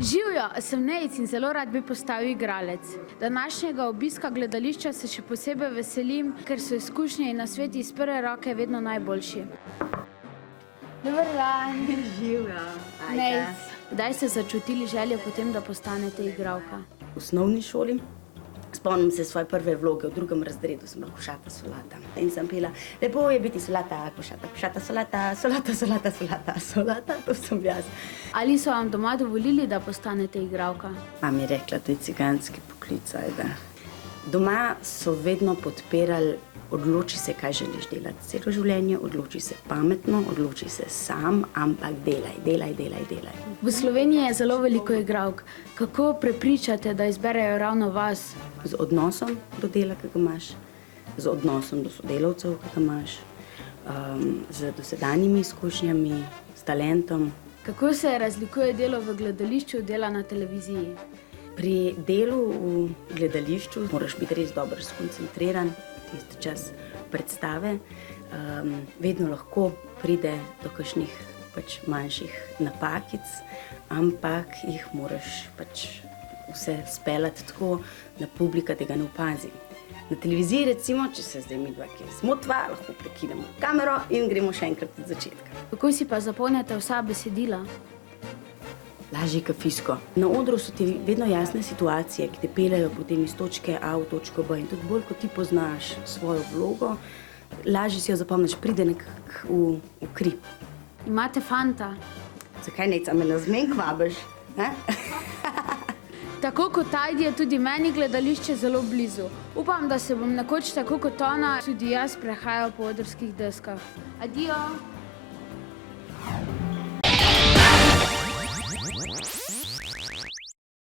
Živjo, sem Nejc in zelo rad bi postal igralec. Današnjega obiska gledališča se še posebej veselim, ker so izkušnje in nasveti iz prve roke vedno najboljši. Dober dan. Živjo. Nejc, kdaj ste začutili željo potem, da postanete igralka? V osnovni šoli. Spomnim se svoje prve vloge, v 2. razredu sem bila Košata Solata. In sem pela, lepo je biti solata, košata, košata, solata, solata, solata, solata, solata, to sem jaz. Ali so vam doma dovolili, da postanete igralka? Mama je rekla, to je ciganski poklic, ajde. Doma so vedno podpirali, odloči se, kaj želiš delati celo življenje, odloči se pametno, odloči se sam, ampak delaj, delaj, delaj, delaj. V Sloveniji je zelo veliko igralk. Kako prepričate, da izberejo ravno vas? Z odnosom do dela, ki ga imaš, z odnosom do sodelavcev, ki ga imaš, z dosedanjimi izkušnjami, s talentom. Kako se razlikuje delo v gledališču od dela na televiziji? Pri delu v gledališču moraš biti res dobro skoncentriran, tisti čas predstave. Vedno lahko pride do kakšnih manjših napakic, ampak jih moraš vse speljati tako, da publika tega ne opazi. Na televiziji recimo, če se zdaj midva kje smotva, lahko prekinemo kamero in gremo še enkrat od začetka. Kako si pa zapomnite vsa besedila? Lažje kafijsko. Na odru so ti vedno jasne situacije, ki te peljejo potem iz točke A v točko B in tudi bolj, ko ti poznaš svojo vlogo, lažje si jo zapomniš, pride nekako v kri. Imate fanta? Zakaj Nejc, a me na zmenk vabiš? Tako kot Tajdi je tudi meni gledališče zelo blizu. Upam, da se bom nekoč tako kot ona tudi jaz prehajal po odrskih deskah. Adijo!